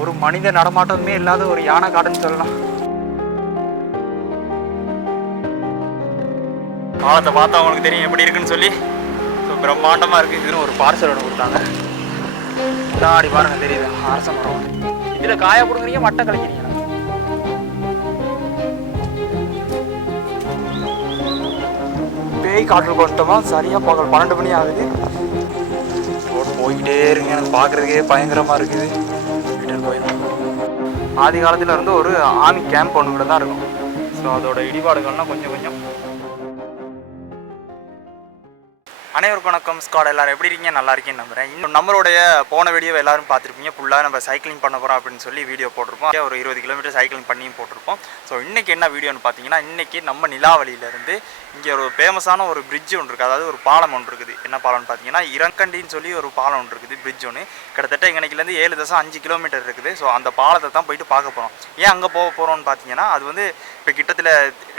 ஒரு மனித நடமாட்டமே இல்லாத ஒரு யானை காடுன்னு சொல்லலாம். பாலத்தை பார்த்தா அவங்களுக்கு தெரியும் எப்படி இருக்குன்னு சொல்லி. ஸோ பிரம்மாண்டமாக இருக்குது இதுன்னு ஒரு பார்சல் ஒன்று கொடுத்தாங்க. முன்னாடி பாருங்க தெரியுது? அரச மரம். இதில் காய கொடுக்குறீங்க மட்டை கழிக்கிறீங்க பேய் காற்று கொண்டோமா சரியாக பகல் பன்னெண்டு மணி ஆகுது. போய்கிட்டே இருங்க எனக்கு பார்க்குறதுக்கே பயங்கரமாக இருக்குது. ஆதி காலத்தில் இருந்து ஒரு ஆர்மி கேம்ப் ஒன்று கூட தான் இருக்கும். ஸோ அதோட இடிபாடுகள்லாம் கொஞ்சம் கொஞ்சம் அனைவருக்கும் வணக்கம். ஸ்காட் எல்லாரும் எப்படி இருக்கீங்க? நல்லா இருக்கீங்கன்னு நம்புறேன். இன்னும் நம்மளுடைய போன வீடியோ எல்லாரும் பார்த்துருப்பீங்க. ஃபுல்லாக நம்ம சைக்கிளிங் பண்ண போகிறோம் அப்படின்னு சொல்லி வீடியோ போட்டிருப்போம். ஒரு இருபது கிலோமீட்டர் சைக்கிளிங் பண்ணியும் போட்டிருப்போம். ஸோ இன்னைக்கு என்ன வீடியோன்னு பார்த்தீங்கன்னா இன்னைக்கு நம்ம நிலாவளியிலேருந்து இங்கே ஒரு ஃபேமஸான ஒரு பிரிட்ஜ் ஒன்று இருக்குது அதாவது ஒரு பாலம் ஒன்று இருக்குது. என்ன பாலம்னு பார்த்தீங்கன்னா இரங்கண்டின்னு சொல்லி ஒரு பாலம் ஒன்று இருக்குது பிரிட்ஜ் ஒன்று கிட்டத்தட்ட எங்கனைக்குலேருந்து ஏழு தசம் அஞ்சு கிலோமீட்டர் இருக்குது. ஸோ அந்த பாலத்தை தான் போயிட்டு பார்க்க போகிறோம் ஏன் அங்கே போக போகிறோம்னு பார்த்தீங்கன்னா அது வந்து இப்போ கிட்டத்தில்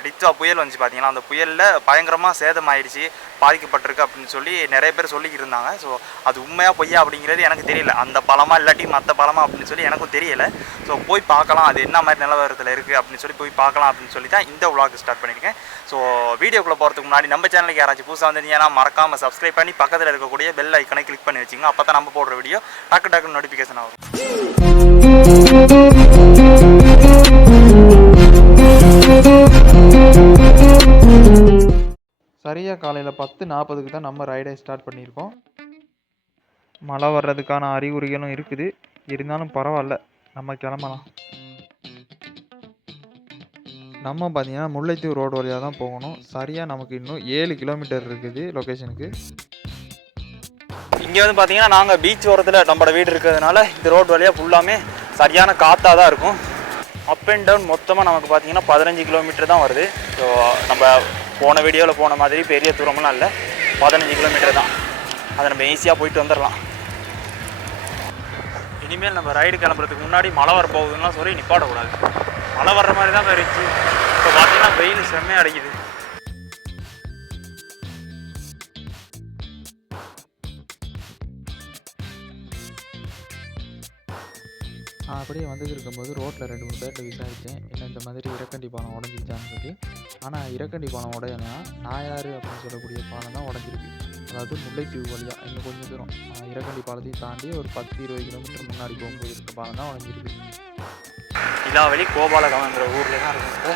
டிச்சா புயல் வந்துச்சு பார்த்தீங்கன்னா அந்த புயலில் பயங்கரமாக சேதமாயிடுச்சு பாதிக்கப்பட்டிருக்கு அப்படின்னு சொல்லி நிறைய பேர் சொல்லிக்கிட்டு இருந்தாங்க. ஸோ அது உண்மையாக பொய்யா அப்படிங்கிறது எனக்கு தெரியல. அந்த பழமா இல்லாட்டி மற்ற பழமா அப்படின்னு சொல்லி எனக்கும் தெரியல. ஸோ போய் பார்க்கலாம். அது என்ன மாதிரி நிலவரத்தில் இருக்குது அப்படின்னு சொல்லி போய் பார்க்கலாம் அப்படின்னு சொல்லி தான் இந்த விளாக் ஸ்டார்ட் பண்ணியிருக்கேன். ஸோ வீடியோக்குள்ளே போகிறதுக்கு முன்னாடி நம்ம சேனலுக்கு யாராச்சும் புதுசாக வந்திருந்தீங்கன்னா மறக்காமல் சப்ஸ்கிரைப் பண்ணி பக்கத்தில் இருக்கக்கூடிய பெல் ஐக்கனை கிளிக் பண்ணி வச்சுங்க. அப்போ தான் நம்ம போடுற வீடியோ டக்கு டக்குன்னு நோட்டிஃபிகேஷன் ஆகும். சரியாக காலையில் பத்து நாற்பதுக்கு தான் நம்ம ரைடை ஸ்டார்ட் பண்ணியிருக்கோம். மழை வர்றதுக்கான அறிகுறிகளும் இருக்குது. இருந்தாலும் பரவாயில்ல நம்ம கிளம்பலாம். நம்ம பார்த்தீங்கன்னா முல்லைத்தீவு ரோடு வழியாக தான் போகணும். சரியாக நமக்கு இன்னும் ஏழு கிலோமீட்டர் இருக்குது லொக்கேஷனுக்கு இங்கே வந்து பார்த்தீங்கன்னா நாங்கள் பீச் ஓரத்தில் நம்மளோட வீடு இருக்கிறதுனால இந்த ரோடு வழியாக ஃபுல்லாமே சரியான காற்றாக தான் இருக்கும். அப் அண்ட் டவுன் மொத்தமாக நமக்கு பார்த்தீங்கன்னா பதினஞ்சு கிலோமீட்டர் தான் வருது. ஸோ நம்ம போன வீடியோவில் போன மாதிரி பெரிய தூரமெல்லாம் இல்லை. பதினஞ்சு கிலோமீட்டர் தான். அதை நம்ம ஈஸியாக போயிட்டு வந்துடலாம் இனிமேல் நம்ம ரைடு கிளம்புறதுக்கு முன்னாடி மழை வர போகுதுன்னா சொல்லி நிப்பாடக்கூடாது. மழை வர்ற மாதிரி தான் இருந்துச்சு. இப்போ பார்த்தீங்கன்னா வெயில் செம்மையாக அடைக்குது. நான் அப்படியே வந்துட்டு இருக்கும்போது ரோட்டில் ரெண்டு மூணு பேர்கிட்ட விசாரித்தேன். என்ன இந்த மாதிரி இறக்கண்டி பாலம் உடஞ்சிருச்சான்னு சொல்லி. ஆனால் இறக்கண்டி பாலம் உடையனா? நாயாறு அப்படின்னு சொல்லக்கூடிய பாலம் தான் உடஞ்சிருக்கு. அதாவது முல்லைத்தீவு வழியாக இன்னும் கொஞ்சம் தூரம். இறக்கண்டி பாலத்தையும் தாண்டி ஒரு பத்து இருபது கிலோமீட்டர் முன்னாடி போகும்போது இருக்க பாலம் தான் உடஞ்சிருக்கு. இலாவளி கோபாலகவங்கிற ஊரில் தான் இருக்குது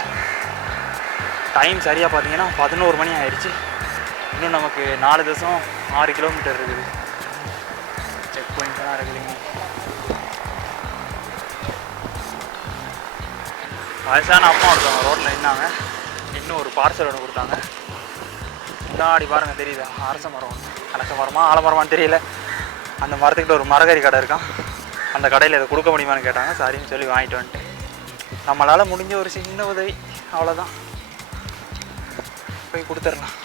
டைம் சரியாக பார்த்தீங்கன்னா பதினோரு மணி ஆயிடுச்சு இன்னும் நமக்கு நாலு தசம் ஆறு கிலோமீட்டர் இருக்குது. செக் பாயிண்ட்லாம் இருக்குதுங்க வயசான அம்மா ஒருத்தவங்க ரோட்டில் நின்னாங்க. இன்னும் ஒரு பார்சல் ஒன்று கொடுத்தாங்க. முன்னாடி பாருங்க தெரியுதா? அரச மரம். ஒன்று அரச மரமா ஆலமரமான்னு தெரியல. அந்த மரத்துக்கிட்ட ஒரு மரகறி கடை இருக்கான் அந்த கடையில் இதை கொடுக்க முடியுமான்னு கேட்டாங்க. சரின்னு சொல்லி வாங்கிட்டு வந்துட்டேன். நம்மளால் முடிஞ்ச ஒரு சின்ன உதவி. அவ்வளோதான் போய் கொடுத்துடலாம்.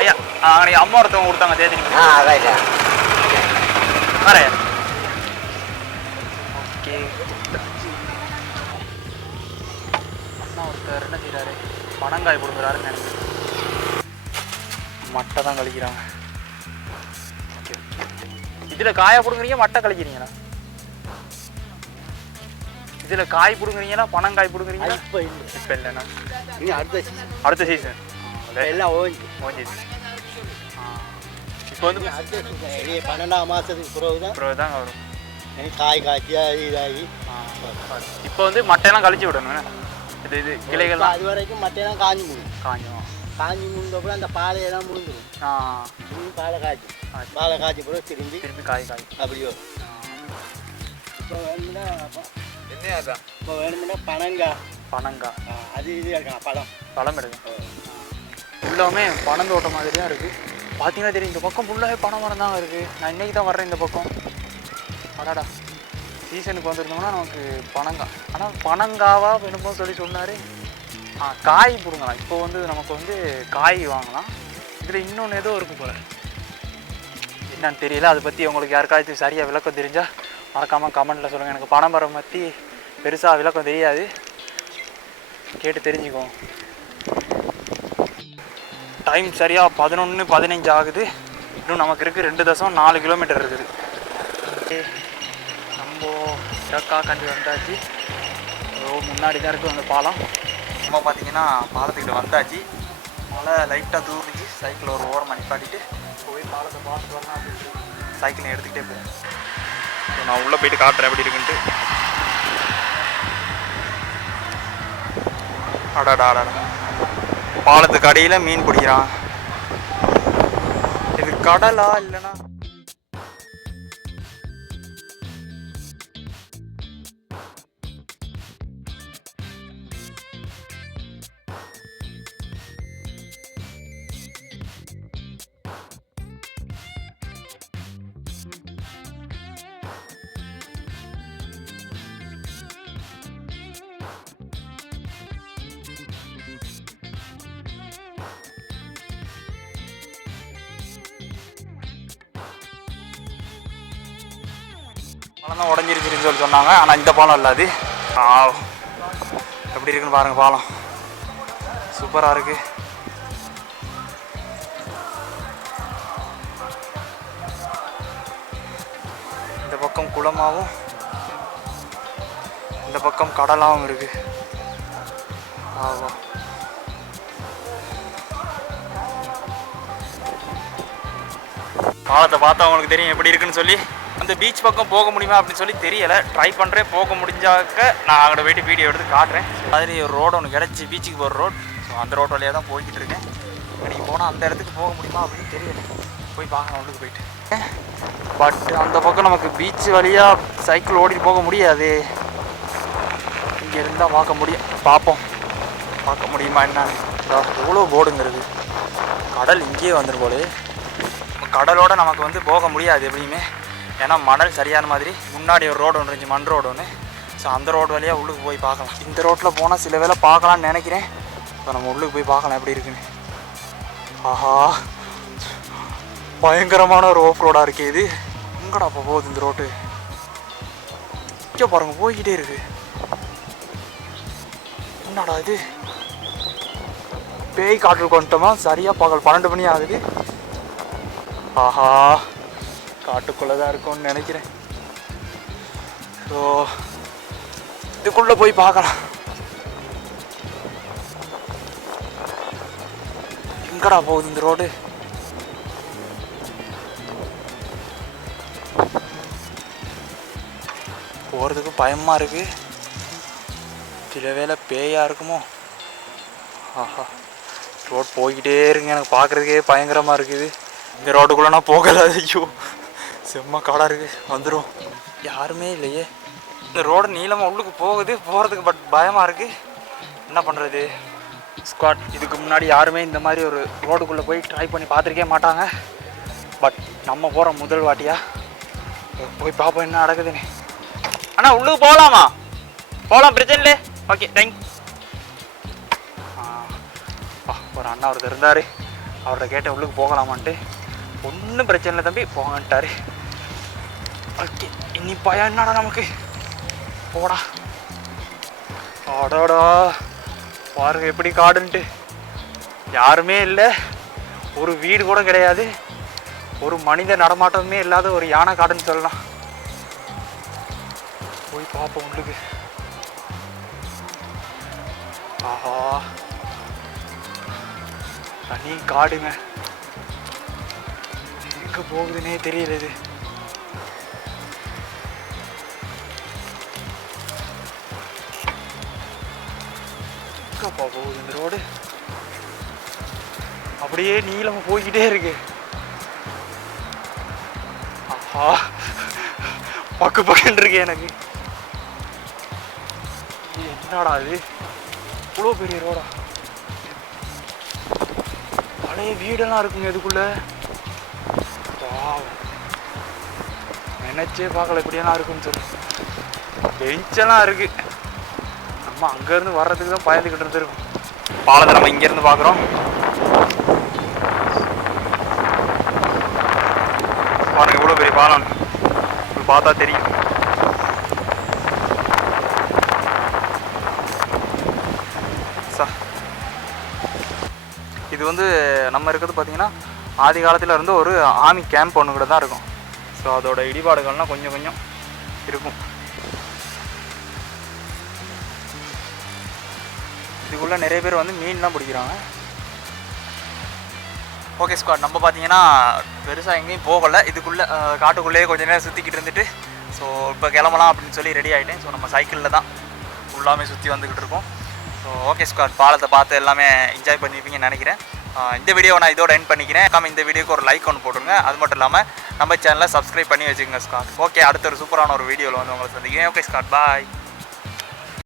ஐயா அன்னைக்கு அம்மா ஒருத்தவங்க கொடுத்தாங்க தேதி ஆ பனங்காய் கொடுக்குறாருன்னு நினைக்கிறேன். மட்டை தான் கழிக்கிறாங்க. இதில் காயை பிடுங்குறீங்க மட்டை கழிக்கிறீங்களா? இதில் காய் பிடுங்குறீங்களா பனங்காய் பிடுங்குறீங்களா? இப்போ இல்லை. இப்போ இல்லைண்ணா அடுத்த season. அடுத்த சீசன் எல்லாம் ஓஞ்சி. முடிஞ்சிச்சு இப்போ வந்து பன்னெண்டாம் மாதத்துக்கு பிறகு தான் அப்புறம் தாங்க வரும். காய் காய்ச்சி இதாகி. இப்போ வந்து மட்டையெல்லாம் கழிச்சு விடணும் இது இது கிளைகள்லாம் அது வரைக்கும் மட்டையெல்லாம் காஞ்சி முடியும் காஞ்சோம் காஞ்சி முடிஞ்சப்பறம் அந்த பாலையெல்லாம் முடிஞ்சிடும் ஆ. திரும்பி பாலை காய்ச்சி. பாலை காய்ச்சி பிறகு திரும்பி திருப்பி காய் காய். அப்படி வரும். இப்போ வேணும்னா இப்போ வேணும்னா பனங்காய். பனங்காய். அது இது இருக்கலாம் பழம். பழம் எடுக்கும் ஃபுல்லாமே பனந்தோட்டம் மாதிரி தான் இருக்குது பார்த்தீங்கன்னா தெரியும் இந்த பக்கம் ஃபுல்லாகவே பனை மரம் தான் இருக்குது நான் இன்னைக்கு தான் வர்றேன் இந்த பக்கம். அடாடா. சீசனுக்கு வந்திருந்தோம்னா நமக்கு பனங்காய் ஆனால் பனங்காவா வேணுமோ சொல்லி சொன்னார். ஆ காய் பிடுங்கலாம். இப்போ வந்து நமக்கு வந்து காய் வாங்கலாம். இதில் இன்னொன்று ஏதோ இருக்கு போல. என்னன்னு தெரியல. அதை பற்றி உங்களுக்கு யாருக்காச்சும் சரியாக விளக்கம் தெரிஞ்சால் மறக்காமல் கமெண்ட்டில் சொல்லுங்கள் எனக்கு பனைமரம் பற்றி பெருசாக விளக்கம் தெரியாது. கேட்டு தெரிஞ்சுக்குவோம். டைம் சரியாக பதினொன்று பதினஞ்சு ஆகுது. இன்னும் நமக்கு இருக்குது ரெண்டு தசம் நாலு கிலோமீட்டர் இருக்குது. நம்ம நம்ம கண்டி வந்தாச்சு. முன்னாடி தான் இருக்குது அந்த பாலம். நம்ம பார்த்தீங்கன்னா பாலத்துக்கிட்ட வந்தாச்சு. மழை லைட்டாக தூர்ந்துச்சு சைக்கிள் ஒரு ஓரமாக நிப்பாட்டிட்டு போய் பாலத்தை பார்த்துட்டு வரலாம் அப்படின்னு சைக்கிளை எடுத்துக்கிட்டே போவோம். நான் உள்ளே போயிட்டு காட்டுறேன் எப்படி இருக்குன்ட்டு. அடாடா அடாடா. பாலத்துக்கு அடியில் மீன் பிடிக்கிறான். இது கடலா இல்லைன்னா பாலம் தான் உடஞ்சிருச்சுன்னு சொல்லி சொன்னாங்க. ஆனால் இந்த பாலம் இல்லை அது. ஆ எப்படி இருக்குன்னு பாருங்க பாலம். சூப்பராக இருக்கு. இந்த பக்கம் குளமாகவும் இந்த பக்கம் கடலாகவும் இருக்கு. ஆவா. பாலத்தை பார்த்தா அவங்களுக்கு தெரியும் எப்படி இருக்குன்னு சொல்லி. அந்த பீச் பக்கம் போக முடியுமா அப்படின்னு சொல்லி தெரியலை. ட்ரை பண்ணுறேன் போக முடிஞ்சாக்க நான் அங்கே போயிட்டு வீடியோ எடுத்து காட்டுறேன். மாதிரி ஒரு ரோடு ஒன்று கிடச்சி பீச்சுக்கு போகிற ரோட் ஸோ அந்த ரோட் வழியாக தான் போய்கிட்டு இருக்கேன். இன்னைக்கு போனால் அந்த இடத்துக்கு போக முடியுமா அப்படின்னு தெரியல. போய் பார்க்கலாம் உள்ளுக்கு போயிட்டு. பட் அந்த பக்கம் நமக்கு பீச் வழியாக சைக்கிள் ஓடிட்டு போக முடியாது. இங்கே இருந்தால் பார்க்க முடியும். பார்ப்போம். பார்க்க முடியுமா என்னன்னு எவ்வளோ போர்டுங்கிறது கடல் இங்கேயே வந்துடும் போலே கடலோடு நமக்கு வந்து போக முடியாது எப்படியுமே. ஏன்னா மணல் சரியான மாதிரி முன்னாடி ஒரு ரோடு ஒன்று இருந்துச்சு மண் ரோடு ஒன்று ஸோ அந்த ரோடு வழியாக உள்ளுக்கு போய் பார்க்கலாம். இந்த ரோட்டில் போனால் சில வேளை பார்க்கலாம்னு நினைக்கிறேன். ஸோ நம்ம உள்ளுக்கு போய் பார்க்கலாம் எப்படி இருக்குன்னு. ஆஹா. பயங்கரமான ஒரு ஓஃப் ரோடாக இருக்குது இது. எங்கடா இப்போ போகுது இந்த ரோட்டு இங்கே பாருங்க போய்கிட்டே இருக்கு. என்னடா இது? பேய் காட்டுக்கு வந்துட்டோமா சரியாக பகல் பன்னெண்டு மணி ஆகுது. ஆஹா. காட்டுக்குள்ளே தான் இருக்கும்னு நினைக்கிறேன். ஸோ இதுக்குள்ளே போய் பார்க்கலாம். எங்கடா போகுது இந்த ரோடு? போகிறதுக்கு பயமாக இருக்குது சில வேலை பேயாக இருக்குமோ? ஆஹா ரோட் போய்கிட்டே இருங்க எனக்கு பார்க்குறதுக்கே பயங்கரமாக இருக்குது. இந்த ரோட்டுக்குள்ளே நான் போகல. ஐயோ. செம்ம காடாக இருக்குது வந்துடும் யாருமே இல்லையே. இந்த ரோடு நீளமாக உள்ளுக்கு போகுது. போகிறதுக்கு பட் பயமாக இருக்குது என்ன பண்ணுறது ஸ்குவாட் இதுக்கு முன்னாடி யாருமே இந்த மாதிரி ஒரு ரோடுக்குள்ளே போய் ட்ரை பண்ணி பார்த்துருக்கே மாட்டாங்க. பட் நம்ம போகிற முதல் வாட்டியா? போய் பார்ப்போம் என்ன நடக்குதுன்னு. அண்ணா உள்ளுக்கு போகலாமா? போகலாம் பிரச்சனை இல்லை ஓகே தேங்க் ஒரு அண்ணா ஒருத்தர் இருந்தார். அவர்கிட்ட கேட்ட உள்ளுக்கு போகலாமான்ட்டு. ஒன்றும் பிரச்சனை இல்லை தம்பி போங்கன்ட்டாரு. ஓகே இனி பயம் என்னடா நமக்கு? போடா. அடாடா. பாருங்க எப்படி காடுன்ட்டு. யாருமே இல்லை. ஒரு வீடு கூட கிடையாது. ஒரு மனித நடமாட்டமே இல்லாத ஒரு யானை காடுன்னு சொல்லலாம். போய் பார்ப்போம் உள்ளுக்கு. ஆஹா. தனி காடுங்க. எங்க போகுதுன்னே தெரியல இது. எங்கப்பா போகுது இந்த ரோடு அப்படியே நீளமாக போய்கிட்டே இருக்கு. ஆஹா. பக்கு பக்குன்னு இருக்கு எனக்கு. என்னடா இது? இவ்வளோ பெரிய ரோடா பழைய வீடெல்லாம் இருக்குங்க இதுக்குள்ள. நினைச்சே பார்க்கல இப்படியெல்லாம் இருக்குன்னு சொல்லி. பெஞ்செல்லாம் இருக்கு. நம்ம அங்கேருந்து வர்றதுக்கு தான் பயந்துக்கிட்டு இருந்திருக்கும். பாலத்தை நம்ம இங்கேருந்து பார்க்குறோம். பாருங்க இவ்வளோ பெரிய பாலம். பார்த்தா தெரியும். சா. இது வந்து நம்ம இருக்கிறது பார்த்தீங்கன்னா ஆதி காலத்தில் இருந்து ஒரு ஆர்மி கேம்ப் ஒன்று கூட தான் இருக்கும். ஸோ அதோட இடிபாடுகள்லாம் கொஞ்சம் கொஞ்சம் இருக்கும். இதுக்குள்ளே நிறைய பேர் வந்து மீன்லாம் பிடிக்கிறாங்க. ஓகே ஸ்குவாட் நம்ம பார்த்தீங்கன்னா பெருசாக எங்கேயும் போகலை. இதுக்குள்ளே காட்டுக்குள்ளேயே கொஞ்ச நேரம் சுற்றிக்கிட்டு இருந்துட்டு ஸோ இப்போ கிளம்பலாம் அப்படின்னு சொல்லி ரெடி ஆகிட்டேன் ஸோ நம்ம சைக்கிளில் தான் ஃபுல்லாமே சுற்றி வந்துக்கிட்டு இருக்கோம். ஸோ ஓகே ஸ்குவாட் பாலத்தை பார்த்து எல்லாமே என்ஜாய் பண்ணியிருப்பீங்கன்னு நினைக்கிறேன். இந்த வீடியோவை நான் இதோட எண்ட் பண்ணிக்கிறேன். காம இந்த வீடியோக்கு ஒரு லைக் ஒன்று போட்டுருங்க. அது மட்டும் இல்லாமல் நம்ம சேனலை சப்ஸ்கிரைப் பண்ணி வச்சுக்கோங்க ஸ்காட் ஓகே அடுத்த ஒரு சூப்பரான ஒரு வீடியோவில் வந்து உங்களை சந்திக்கிறேன். ஓகே ஸ்காட் பாய்